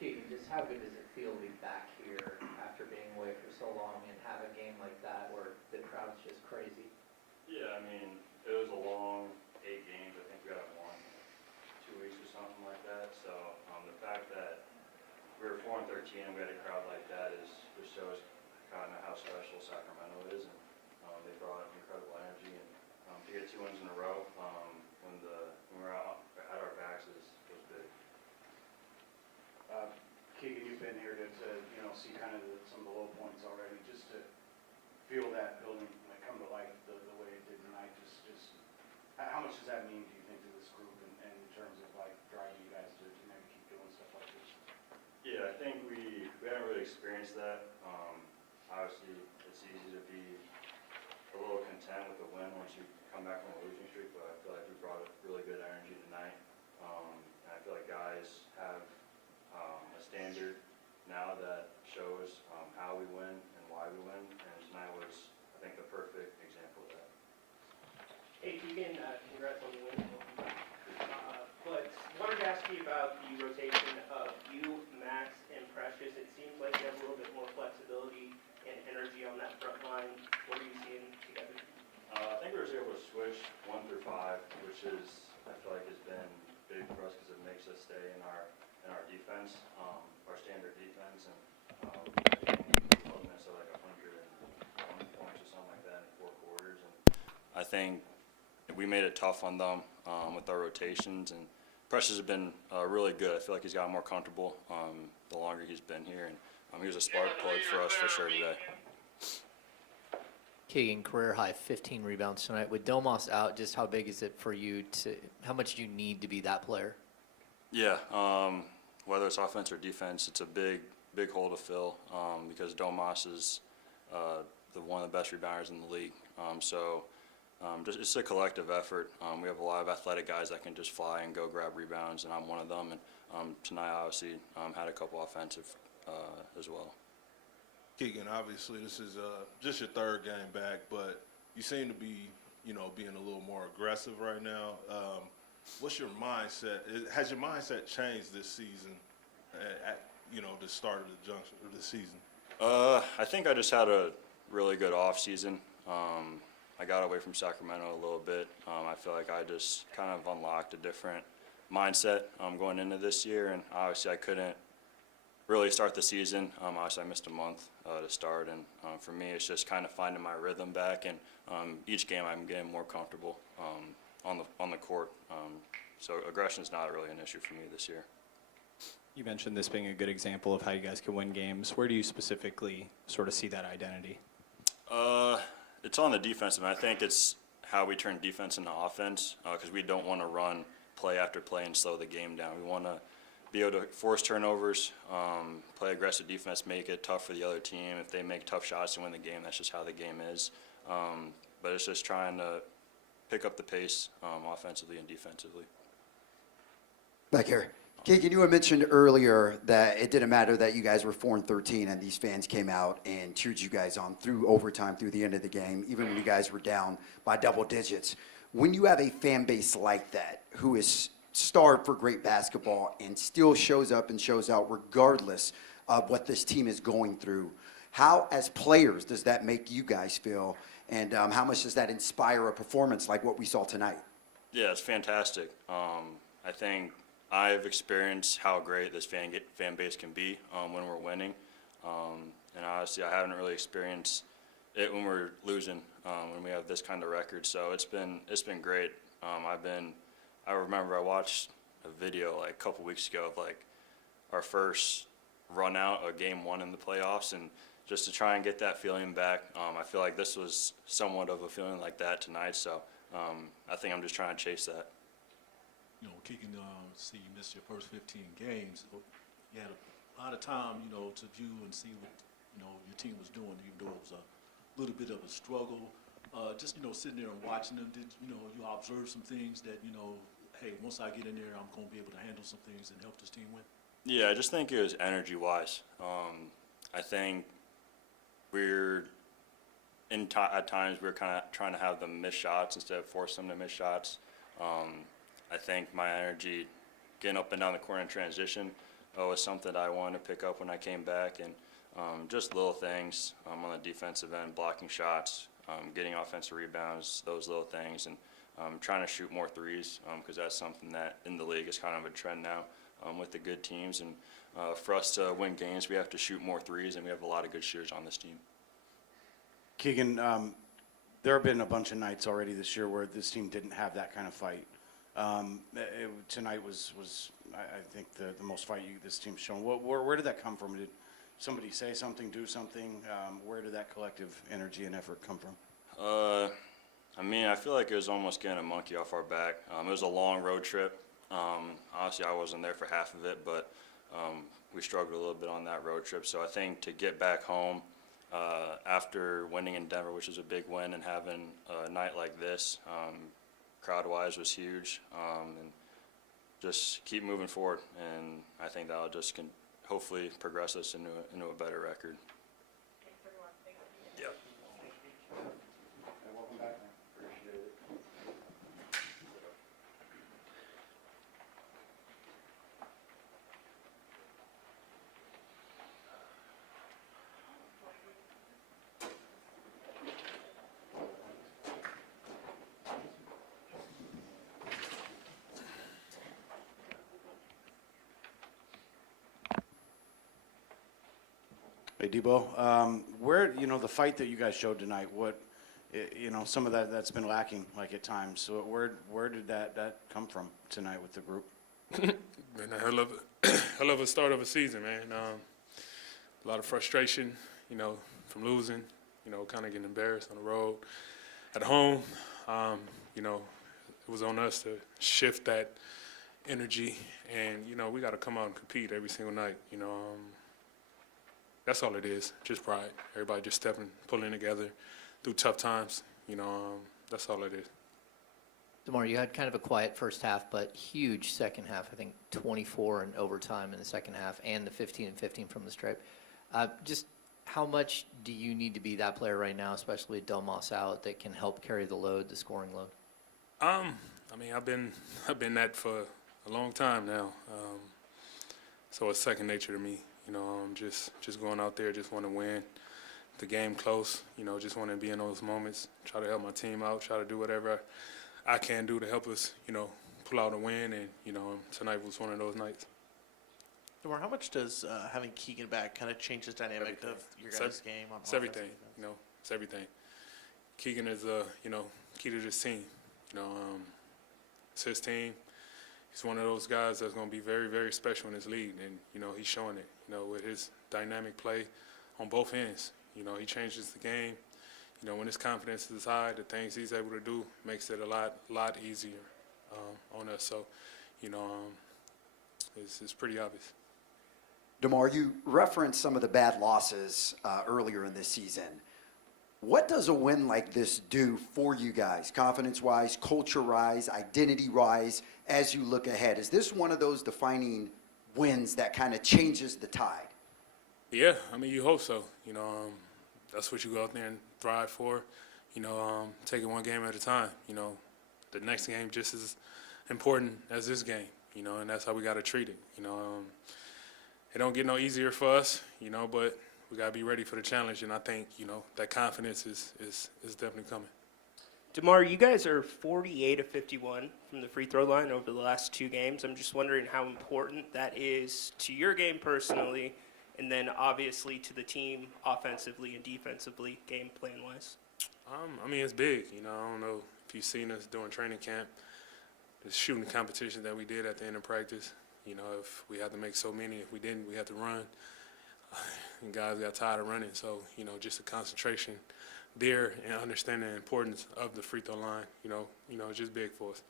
Keegan, just how good does it feel to be back here after being away for so long and have a game like that where the crowd's just crazy? Yeah, I mean, it was a long 8 games. I think we got one 2 weeks or something like that. So the fact that we were 4-13 and we had a crowd like that just shows kind of how special Sacramento is, and they brought incredible energy. And to get 2 wins in a row when we were out at our backs was big. Keegan, you've been here to see kind of some of the low points already, just to feel that building come to life the way it did tonight. Just how much does that mean, do you think, to this group and in terms of driving you guys to maybe keep doing stuff like this? Yeah, I think we haven't really experienced that. Obviously, it's easy to be a little content with a win once you come back from a losing streak, but I feel like we brought really good energy tonight. And I feel like guys have a standard now that shows how we win and why we win, and tonight was, I think, the perfect example of that. Hey, Keegan, congrats on the win. But wanted to ask you about the rotation of you, Max, and Precious. It seems like you have a little bit more flexibility and energy on that front line. What are you seeing together? I think we were able to switch 1 through 5, which is, I feel like, has been big for us because it makes us stay in our defense, our standard defense, and Minnesota like 101 points or something like that in 4 quarters. And I think we made it tough on them with our rotations, and Precious has been really good. I feel like he's gotten more comfortable the longer he's been here, and he was a spark plug for us for sure today. Keegan, career high 15 rebounds tonight. With Domas out, just how big is it for you how much do you need to be that player? Yeah, whether it's offense or defense, it's a big hole to fill because Domas is one of the best rebounders in the league. It's a collective effort. We have a lot of athletic guys that can just fly and go grab rebounds, and I'm one of them. And tonight, obviously, had a couple offensive as well. Keegan, obviously, this is just your 3rd game back, but you seem to be, being a little more aggressive right now. What's your mindset? Has your mindset changed this season at the start of the season? I think I just had a really good off season. I got away from Sacramento a little bit. I feel like I just kind of unlocked a different mindset going into this year, and obviously I couldn't really start the season. Obviously I missed a month to start, and for me it's just kind of finding my rhythm back, and each game I'm getting more comfortable on the court. So aggression is not really an issue for me this year. You mentioned this being a good example of how you guys can win games. Where do you specifically sort of see that identity? It's on the defensive, and I think it's how we turn defense into offense because we don't want to run play after play and slow the game down. We want to be able to force turnovers, play aggressive defense, make it tough for the other team. If they make tough shots to win the game, that's just how the game is. But it's just trying to pick up the pace offensively and defensively. Back here. Keegan, you had mentioned earlier that it didn't matter that you guys were 4-13 and these fans came out and cheered you guys on through overtime, through the end of the game, even when you guys were down by double digits. When you have a fan base like that who is starved for great basketball and still shows up and shows out regardless of what this team is going through, how, as players, does that make you guys feel, and how much does that inspire a performance like what we saw tonight? Yeah, it's fantastic. I think I've experienced how great this fan base can be when we're winning, and honestly, I haven't really experienced it when we're losing, when we have this kind of record. So it's been great. I remember I watched a video like a couple weeks ago of like our first run out of game 1 in the playoffs, and just to try and get that feeling back. I feel like this was somewhat of a feeling like that tonight. So I think I'm just trying to chase that. Keegan, see you missed your first 15 games. You had a lot of time, to view and see what, your team was doing, even though it was a little bit of a struggle. Just, sitting there and watching them, did, you observe some things that, hey, once I get in there, I'm going to be able to handle some things and help this team win? Yeah, I just think it was energy-wise. I think we're at times we're kind of trying to have them miss shots instead of force them to miss shots. I think my energy getting up and down the court in transition was something I wanted to pick up when I came back, and just little things on the defensive end, blocking shots, getting offensive rebounds, those little things, and trying to shoot more threes, because that's something that in the league is kind of a trend now with the good teams. And for us to win games, we have to shoot more threes, and we have a lot of good shooters on this team. Keegan, there have been a bunch of nights already this year where this team didn't have that kind of fight. Tonight was I think the most fight this team's shown. Where did that come from? Did somebody say something, do something? Where did that collective energy and effort come from? I mean, I feel like it was almost getting a monkey off our back. It was a long road trip. Honestly, I wasn't there for half of it, but we struggled a little bit on that road trip. So I think to get back home after winning in Denver, which was a big win, and having a night like this, crowd-wise was huge, and just keep moving forward. And I think that'll just hopefully progress us into a better record. Yep. Welcome back, man. Appreciate it. Hey, Debo, where, the fight that you guys showed tonight, some of that's been lacking, like, at times. So where did that come from tonight with the group? Been a hell of a start of a season, man. A lot of frustration, from losing, kind of getting embarrassed on the road. At home, it was on us to shift that energy, and, we got to come out and compete every single night, That's all it is, just pride. Everybody just pulling together through tough times. That's all it is. DeMar, you had kind of a quiet first half, but huge second half. I think 24 in overtime in the second half, and the 15 and 15 from the stripe. Just how much do you need to be that player right now, especially with Domas out, that can help carry the load, the scoring load? I've been that for a long time now. So it's second nature to me. Just going out there, just want to win the game close, just want to be in those moments, try to help my team out, try to do whatever I can do to help us, pull out a win, and, tonight was one of those nights. DeMar, how much does having Keegan back kind of change the dynamic Everything. of your guys' game? On It's everything, it's everything. Keegan is, key to this team, it's his team. He's one of those guys that's going to be very, very special in this league, and, he's showing it, with his dynamic play on both ends. He changes the game. When his confidence is high, the things he's able to do makes it a lot easier on us. So, it's pretty obvious. DeMar, you referenced some of the bad losses earlier in this season. What does a win like this do for you guys, confidence-wise, culture-wise, identity-wise, as you look ahead? Is this one of those defining wins that kind of changes the tide? Yeah, you hope so. That's what you go out there and thrive for. Take it one game at a time. The next game just as important as this game. And that's how we got to treat it. It don't get no easier for us. But we got to be ready for the challenge. And I think that confidence is definitely coming. DeMar, you guys are 48 of 51 from the free throw line over the last two games. I'm just wondering how important that is to your game personally, and then obviously to the team offensively and defensively, game plan-wise. It's big. I don't know if you've seen us during training camp, the shooting competition that we did at the end of practice. If we had to make so many, if we didn't, we had to run. And guys got tired of running, so, just the concentration there and understanding the importance of the free throw line, it's just big for us.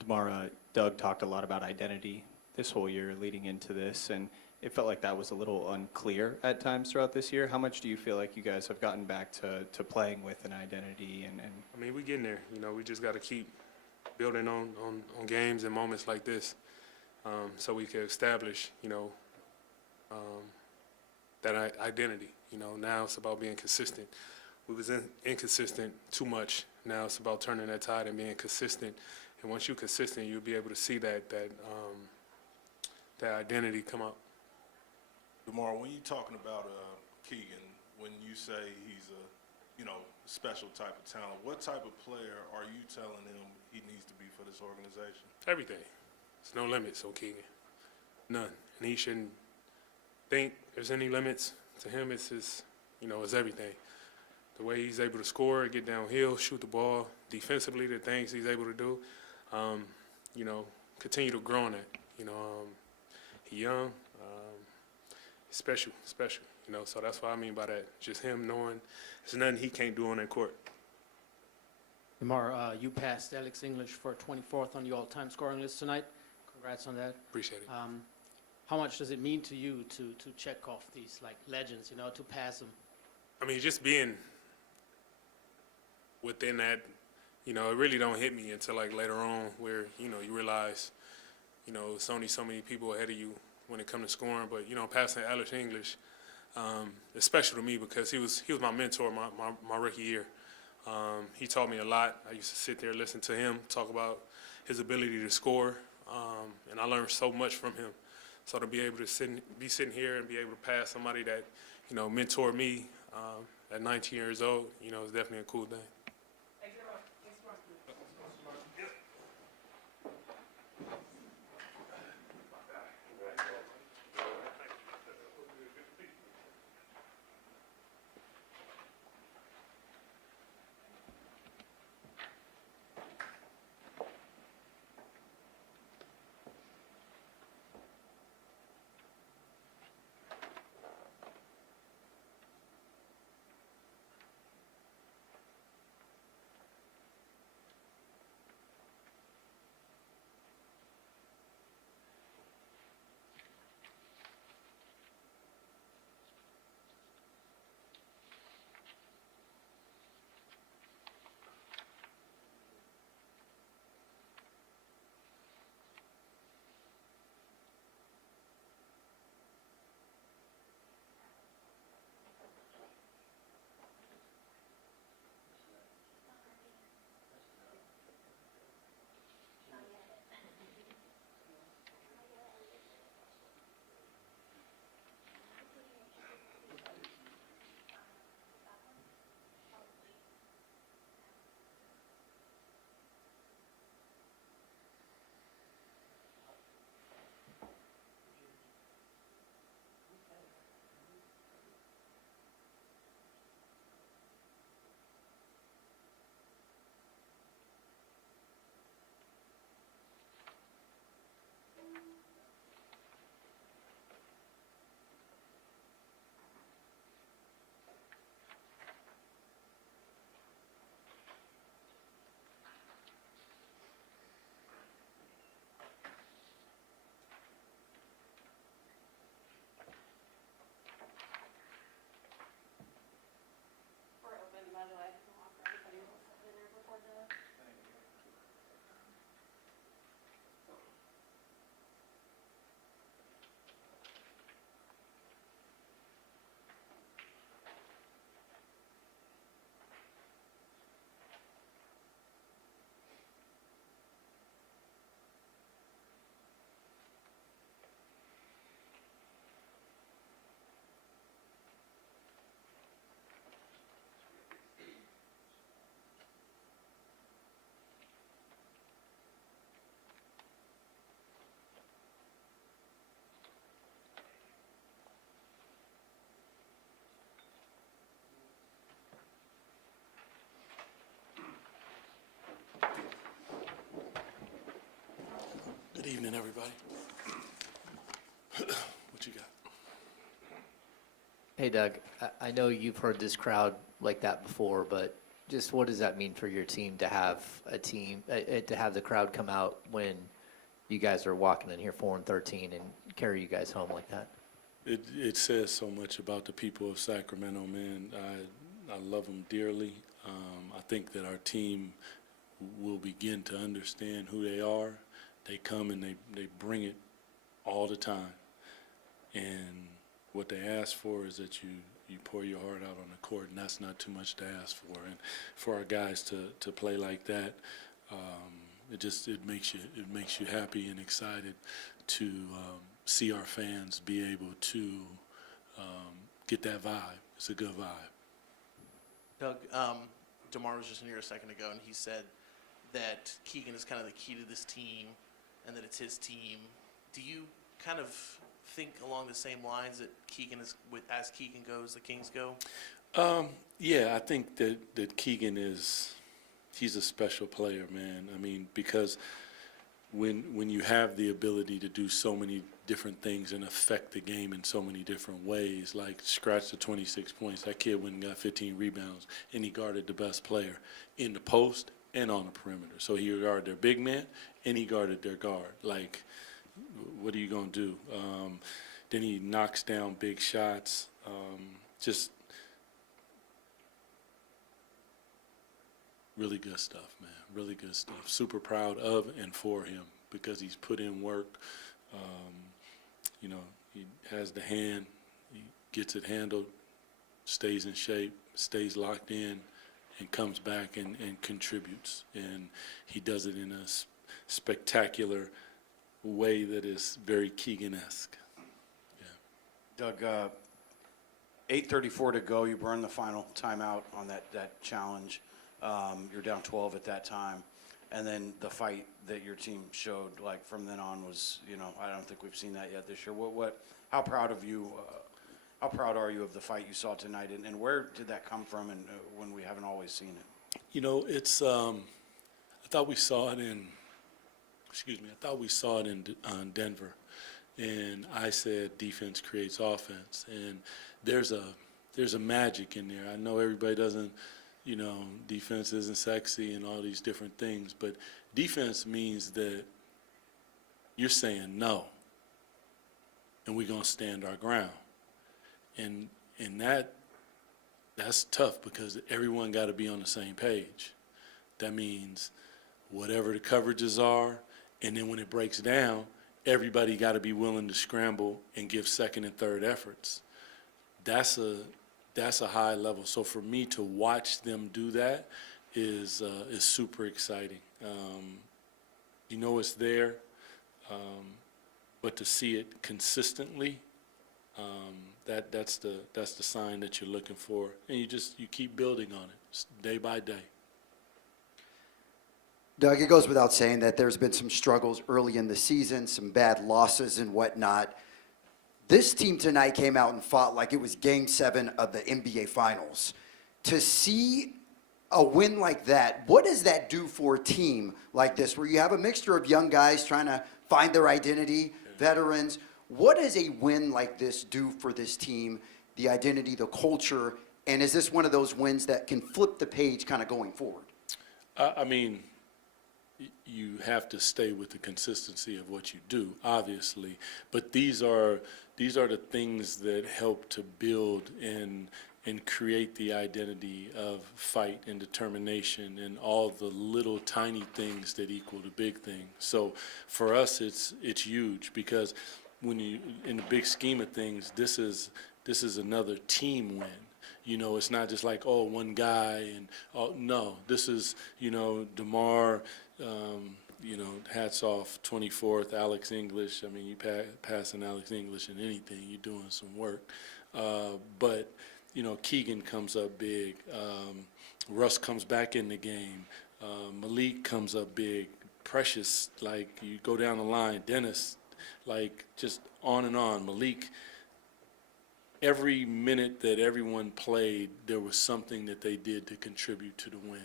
DeMar, Doug talked a lot about identity this whole year leading into this, and it felt like that was a little unclear at times throughout this year. How much do you feel like you guys have gotten back to playing with an identity? And we're getting there. We just got to keep building on games and moments like this so we can establish, that identity. Now it's about being consistent. We was inconsistent too much. Now it's about turning that tide and being consistent. And once you're consistent, you'll be able to see that that identity come out. DeMar, when you're talking about Keegan, when you say he's a, special type of talent, what type of player are you telling him he needs to be for this organization? Everything. There's no limits on Keegan. None. And he shouldn't think there's any limits. To him, it's his, it's everything. The way he's able to score, get downhill, shoot the ball, defensively, the things he's able to do, continue to grow on that. He's young, special, so that's what I mean by that. Just him knowing there's nothing he can't do on that court. DeMar, you passed Alex English for 24th on the all-time scoring list tonight. Congrats on that. Appreciate it. How much does it mean to you to check off these legends, to pass them? I mean, just being within that, it really don't hit me until later on where, you realize, it's only so many people ahead of you when it comes to scoring. But, passing Alex English, it's special to me because he was my mentor my rookie year. He taught me a lot. I used to sit there and listen to him talk about his ability to score, and I learned so much from him. So to be able to be sitting here and be able to pass somebody that, mentored me at 19 years old, is definitely a cool thing. Good evening, everybody. What you got? Hey, Doug, I know you've heard this crowd like that before, but just what does that mean for your team to have to have the crowd come out when you guys are walking in here 4-13 and carry you guys home like that? It says so much about the people of Sacramento, man. I love them dearly. I think that our team will begin to understand who they are. They come and they bring it all the time. And what they ask for is that you pour your heart out on the court, and that's not too much to ask for. And for our guys to play like that, it makes you happy and excited to see our fans be able to get that vibe. It's a good vibe. Doug, DeMar was just in here a second ago, and he said that Keegan is kind of the key to this team and that it's his team. Do you kind of think along the same lines that Keegan is, as Keegan goes, the Kings go? Yeah, I think that Keegan he's a special player, man. I mean, because when you have the ability to do so many different things and affect the game in so many different ways, like scratch the 26 points, that kid went and got 15 rebounds, and he guarded the best player in the post and on the perimeter. So he guarded their big man, and he guarded their guard. Like, what are you going to do? Then he knocks down big shots. Just really good stuff, man. Really good stuff. Super proud of and for him because he's put in work. You know, he has the hand. He gets it handled, stays in shape, stays locked in, and comes back and contributes. And he does it in a spectacular way that is very Keegan-esque. Yeah. Doug, 8:34 to go. You burned the final timeout on that challenge. You're down 12 at that time. And then the fight that your team showed, like, from then on was, you know, I don't think we've seen that yet this year. How proud of you, how proud are you of the fight you saw tonight? And where did that come from and when we haven't always seen it? You know, it's, I thought we saw it in Denver. And I said defense creates offense. And there's a magic in there. I know everybody doesn't, you know, defense isn't sexy and all these different things, but defense means that you're saying no, and we're going to stand our ground. And that's tough because everyone got to be on the same page. That means whatever the coverages are, and then when it breaks down, everybody got to be willing to scramble and give second and third efforts. That's a high level. So for me to watch them do that is super exciting. You know it's there, but to see it consistently, that's the sign that you're looking for, and you keep building on it day by day. Doug, it goes without saying that there's been some struggles early in the season, some bad losses and whatnot. This team tonight came out and fought like it was Game 7 of the NBA Finals. To see a win like that, what does that do for a team like this, where you have a mixture of young guys trying to find their identity, veterans? What does a win like this do for this team, the identity, the culture, and is this one of those wins that can flip the page kind of going forward? I mean, you have to stay with the consistency of what you do, obviously, but these are the things that help to build and create the identity of fight and determination and all the little tiny things that equal the big thing. So for us, it's huge because when you, in the big scheme of things, this is another team win. You know, it's not just like, oh, one guy and, oh, no, this is, you know, DeMar, you know, hats off, 24th, Alex English. I mean, you passing Alex English in anything, you're doing some work. But, you know, Keegan comes up big. Russ comes back in the game. Malik comes up big. Precious, like, you go down the line. Dennis, like, just on and on. Malik, every minute that everyone played, there was something that they did to contribute to the win.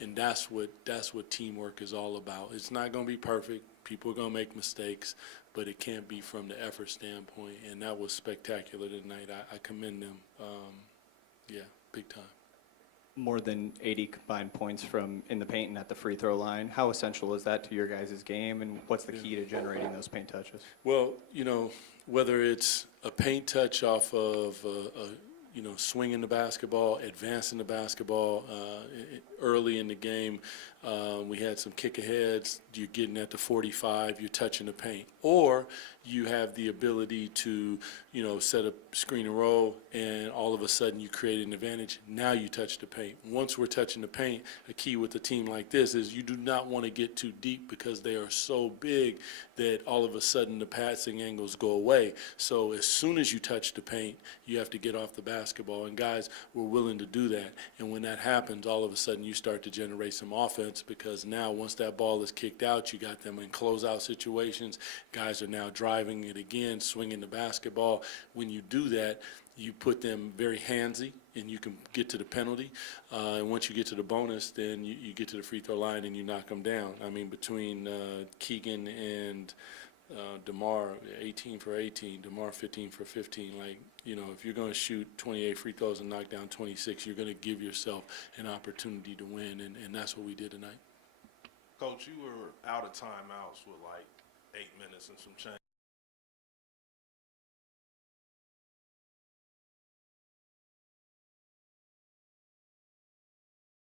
And that's what teamwork is all about. It's not going to be perfect. People are going to make mistakes, but it can't be from the effort standpoint. And that was spectacular tonight. I commend them. Yeah, big time. More than 80 combined points from in the paint and at the free throw line. How essential is that to your guys' game, and what's the key to generating those paint touches? Well, you know, whether it's a paint touch off of swinging the basketball, advancing the basketball early in the game. We had some kick-aheads. You're getting at the 45, you're touching the paint. Or you have the ability to, set a screen and roll, and all of a sudden you create an advantage. Now you touch the paint. Once we're touching the paint, a key with a team like this is you do not want to get too deep because they are so big that all of a sudden the passing angles go away. So as soon as you touch the paint, you have to get off the basketball, and guys were willing to do that. And when that happens, all of a sudden you start to generate some offense, because now once that ball is kicked out, you got them in closeout situations. Guys are now driving it again, swinging the basketball. When you do that, you put them very handsy, and you can get to the penalty. And once you get to the bonus, then you get to the free throw line and you knock them down. I mean, between Keegan and DeMar, 18 for 18, DeMar 15 for 15. If you're going to shoot 28 free throws and knock down 26, you're going to give yourself an opportunity to win, and that's what we did tonight. Coach, you were out of timeouts with 8 minutes and some change